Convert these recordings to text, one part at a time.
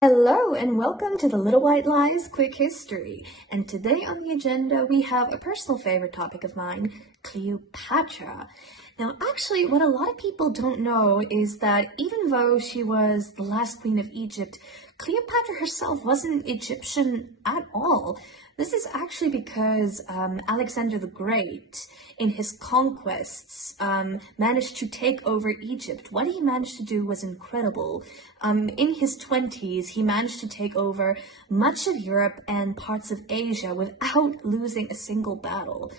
Hello and welcome to the Little White Lies Quick History. And today on the agenda we have a personal favorite topic of mine, Cleopatra. Now actually what a lot of people don't know is that even though she was the last queen of Egypt, Cleopatra herself wasn't Egyptian at all. This is actually because Alexander the Great, in his conquests, managed to take over Egypt. What he managed to do was incredible. In his 20s, he managed to take over much of Europe and parts of Asia without losing a single battle.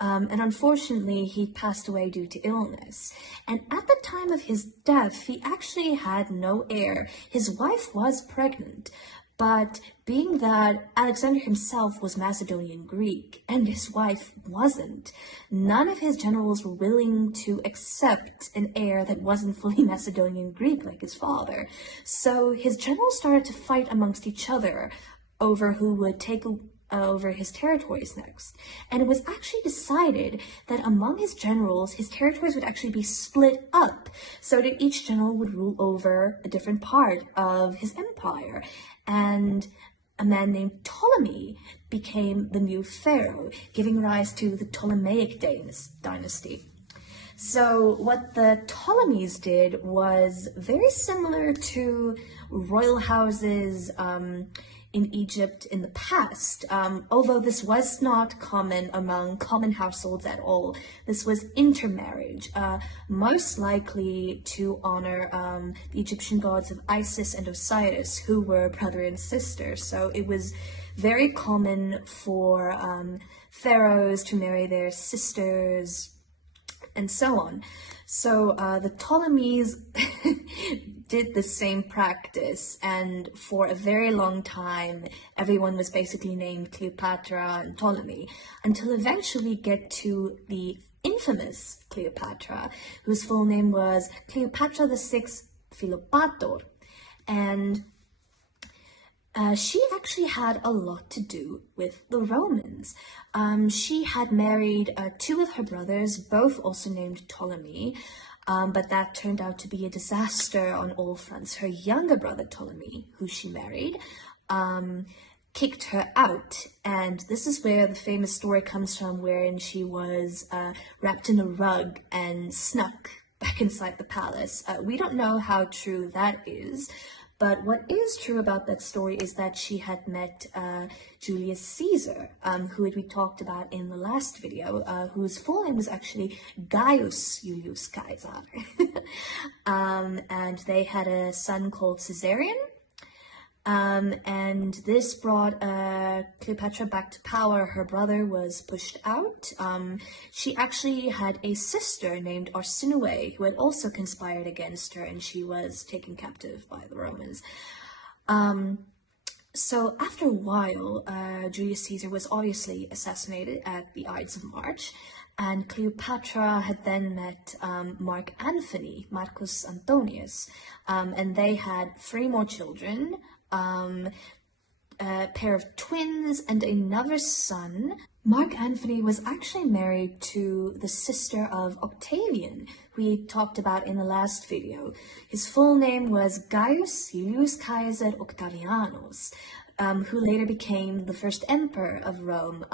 And unfortunately, he passed away due to illness. And at the time of his death, he actually had no heir. His wife was pregnant. But being that Alexander himself was Macedonian Greek and his wife wasn't, none of his generals were willing to accept an heir that wasn't fully Macedonian Greek like his father. So his generals started to fight amongst each other over who would take over his territories next. And it was actually decided that among his generals, his territories would actually be split up so that each general would rule over a different part of his empire. And a man named Ptolemy became the new pharaoh, giving rise to the Ptolemaic dynasty. So what the Ptolemies did was very similar to royal houses in Egypt in the past, although this was not common among common households at all. This was intermarriage, most likely to honor the Egyptian gods of Isis and Osiris, who were brother and sister. So it was very common for pharaohs to marry their sisters, and so on. So the Ptolemies did the same practice, and for a very long time everyone was basically named Cleopatra and Ptolemy, until eventually get to the infamous Cleopatra, whose full name was Cleopatra VI Philopator. And she actually had a lot to do with the Romans. She had married two of her brothers, both also named Ptolemy, but that turned out to be a disaster on all fronts. Her younger brother Ptolemy, who she married, kicked her out, and this is where the famous story comes from, wherein she was wrapped in a rug and snuck back inside the palace. We don't know how true that is. But what is true about that story is that she had met Julius Caesar, who we talked about in the last video, whose full name was actually Gaius Julius Caesar. And they had a son called Caesarion. And this brought Cleopatra back to power. Her brother was pushed out. She actually had a sister named Arsinoe, who had also conspired against her, and she was taken captive by the Romans. So after a while, Julius Caesar was obviously assassinated at the Ides of March, and Cleopatra had then met Mark Antony, Marcus Antonius, and they had 3 more children, a pair of twins, and another son. Mark Antony was actually married to the sister of Octavian, who we talked about in the last video. His full name was Gaius Julius Caesar Octavianus, who later became the first emperor of Rome.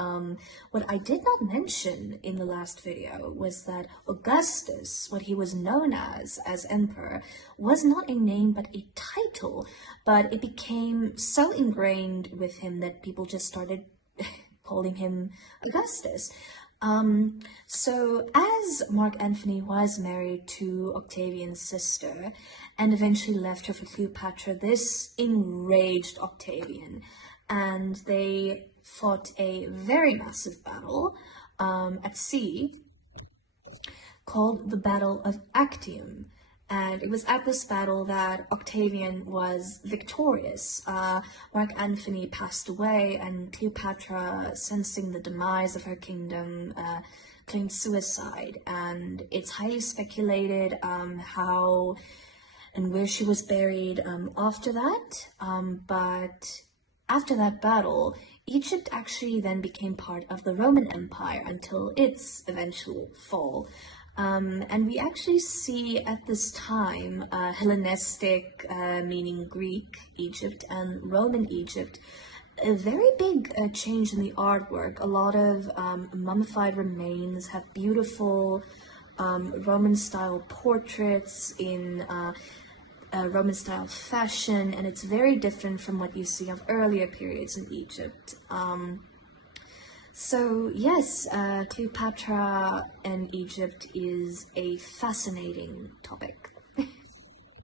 What I did not mention in the last video was that Augustus, what he was known as emperor, was not a name but a title, but it became so ingrained with him that people just started calling him Augustus. So as Mark Antony was married to Octavian's sister and eventually left her for Cleopatra, this enraged Octavian, and they fought a very massive battle at sea called the Battle of Actium. And it was at this battle that Octavian was victorious. Mark Antony passed away, and Cleopatra, sensing the demise of her kingdom, claimed suicide. And it's highly speculated how and where she was buried after that. But after that battle, Egypt actually then became part of the Roman Empire until its eventual fall. And we actually see at this time Hellenistic, meaning Greek Egypt, and Roman Egypt, a very big change in the artwork. A lot of mummified remains have beautiful Roman-style portraits in Roman-style fashion, and it's very different from what you see of earlier periods in Egypt. So yes, Cleopatra and Egypt is a fascinating topic.